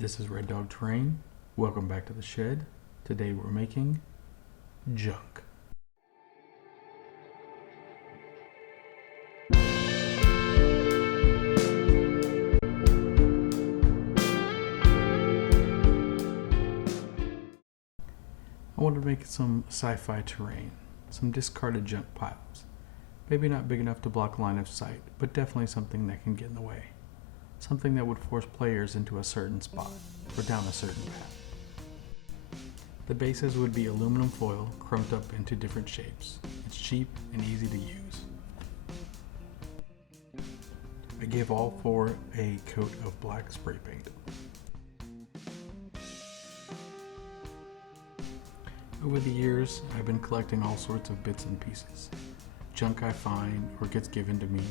This is reddogterrain. Welcome back to the shed. Today we're making junk. I wanted to make some sci-fi terrain, some discarded junk piles. Maybe not big enough to block line of sight, but definitely something that can get in the way. Something that would force players into a certain spot, or down a certain path. The bases would be aluminum foil crumped up into different shapes. It's cheap and easy to use. I gave all four a coat of black spray paint. Over the years, I've been collecting all sorts of bits and pieces. Junk I find or gets given to me,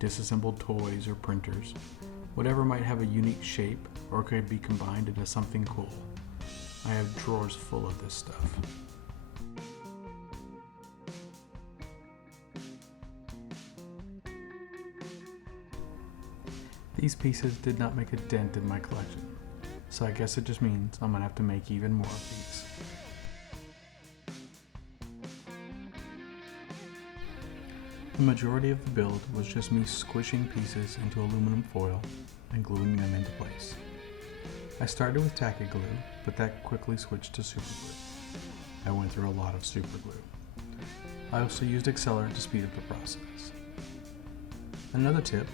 disassembled toys or printers, whatever might have a unique shape or could be combined into something cool. I have drawers full of this stuff. These pieces did not make a dent in my collection, so I guess it just means I'm gonna have to make even more of these. The majority of the build was just me squishing pieces into aluminum foil and gluing them into place. I started with tacky glue, but that quickly switched to super glue. I went through a lot of super glue. I also used Acceler to speed up the process. Another tip,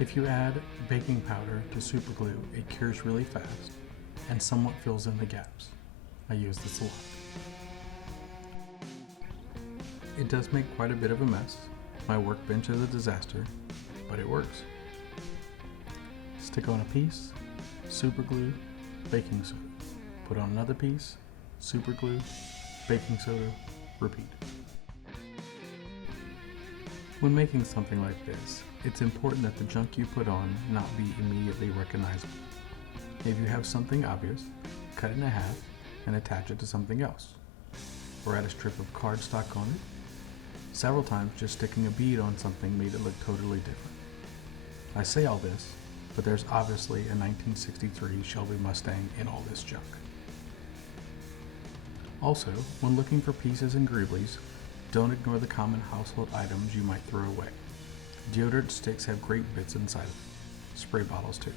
if you add baking powder to super glue, it cures really fast and somewhat fills in the gaps. I use this a lot. It does make quite a bit of a mess. My workbench is a disaster, but it works. Stick on a piece, super glue, baking soda. Put on another piece, super glue, baking soda, repeat. When making something like this, it's important that the junk you put on not be immediately recognizable. If you have something obvious, cut it in half and attach it to something else. Or add a strip of cardstock on it. Several times just sticking a bead on something made it look totally different. I say all this, but there's obviously a 1963 Shelby Mustang in all this junk. Also, when looking for pieces and greeblies, don't ignore the common household items you might throw away. Deodorant sticks have great bits inside of them. Spray bottles too.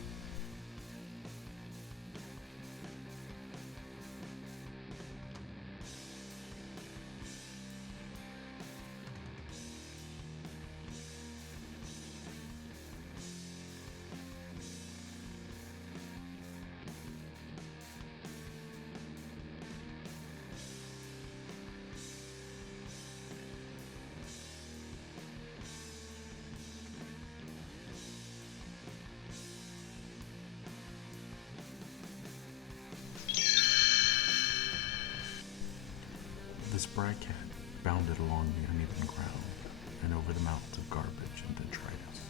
The spry cat bounded along the uneven ground and over the mountains of garbage and detritus.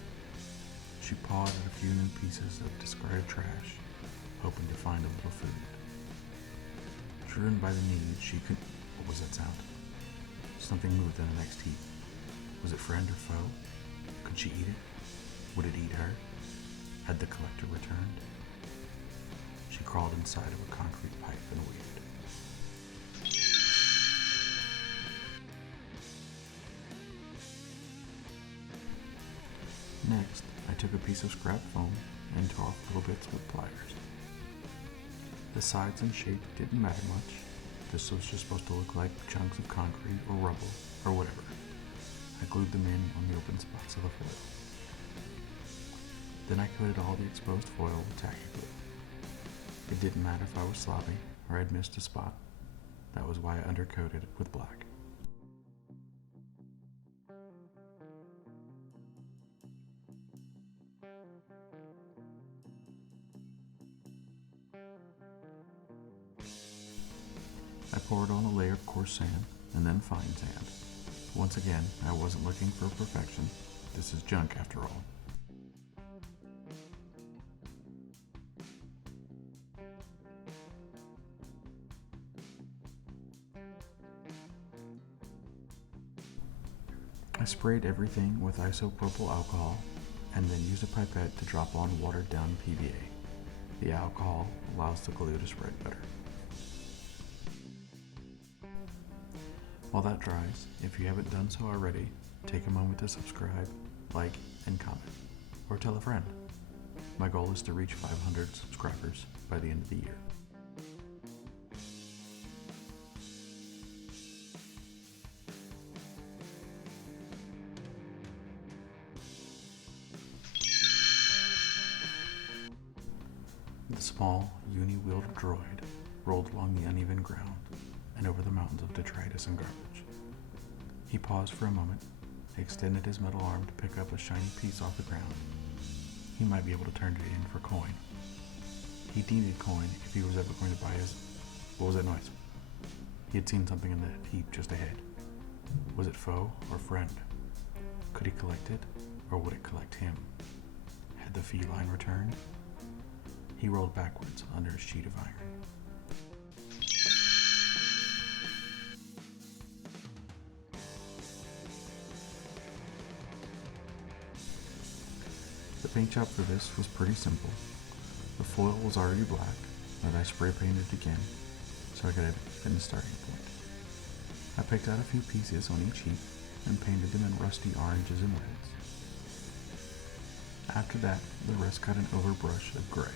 She pawed at a few new pieces of discarded trash, hoping to find a little food. Driven by the need, she could... What was that sound? Something moved in the next heap. Was it friend or foe? Could she eat it? Would it eat her? Had the collector returned? She crawled inside of a concrete pipe and waited. Next, I took a piece of scrap foam and tore off little bits with pliers. The sides and shape didn't matter much. This was just supposed to look like chunks of concrete or rubble or whatever. I glued them in on the open spots of the foil. Then I coated all the exposed foil with tacky glue. It didn't matter if I was sloppy or I'd missed a spot. That was why I undercoated it with black. I poured on a layer of coarse sand and then fine sand. Once again, I wasn't looking for perfection. This is junk after all. I sprayed everything with isopropyl alcohol and then used a pipette to drop on watered down PVA. The alcohol allows the glue to spread better. While that dries, if you haven't done so already, take a moment to subscribe, like, and comment, or tell a friend. My goal is to reach 500 subscribers by the end of the year. The small, uni-wheeled droid rolled along the uneven ground and over the mountains of detritus and garbage. He paused for a moment, extended his metal arm to pick up a shiny piece off the ground. He might be able to turn it in for coin. He needed coin if he was ever going to buy his... What was that noise? He had seen something in the heap just ahead. Was it foe or friend? Could he collect it, or would it collect him? Had the feline returned? He rolled backwards under a sheet of iron. The paint job for this was pretty simple. The foil was already black, but I spray painted again so I could have it in the starting point. I picked out a few pieces on each heap and painted them in rusty oranges and reds. After that, the rest got an overbrush of gray.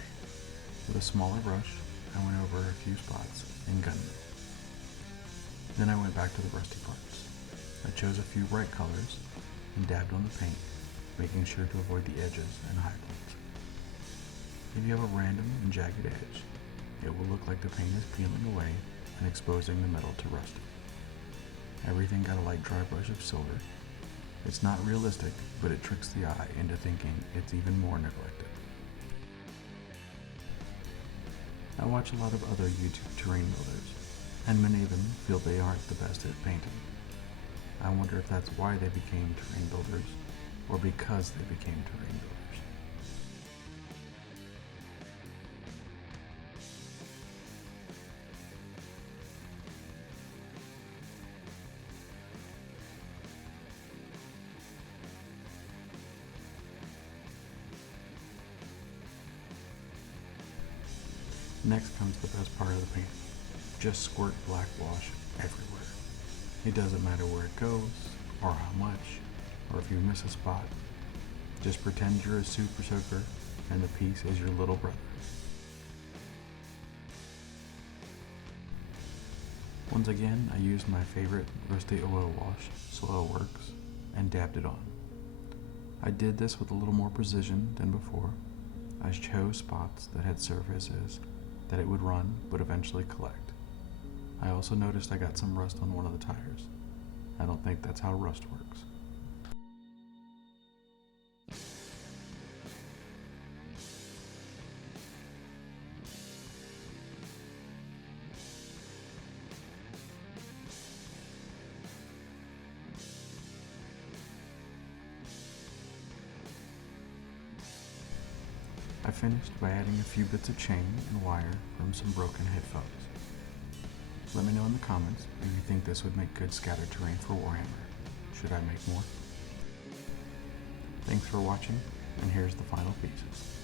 With a smaller brush, I went over a few spots and gunned them. Then I went back to the rusty parts. I chose a few bright colors and dabbed on the paint, making sure to avoid the edges and high points. If you have a random and jagged edge, it will look like the paint is peeling away and exposing the metal to rusting. Everything got a light dry brush of silver. It's not realistic, but it tricks the eye into thinking it's even more neglected. I watch a lot of other YouTube terrain builders, and many of them feel they aren't the best at painting. I wonder if that's why they became terrain builders, or because they became terrain builders. Next comes the best part of the painting. Just squirt black wash everywhere. It doesn't matter where it goes, or how much, or if you miss a spot. Just pretend you're a super soaker and the piece is your little brother. Once again, I used my favorite rusty oil wash, Soil Works, and dabbed it on. I did this with a little more precision than before. I chose spots that had surfaces that it would run but eventually collect. I also noticed I got some rust on one of the tires. I don't think that's how rust works. I finished by adding a few bits of chain and wire from some broken headphones. Let me know in the comments if you think this would make good scatter terrain for WarHammer. Should I make more? Thanks for watching, and here's the final pieces.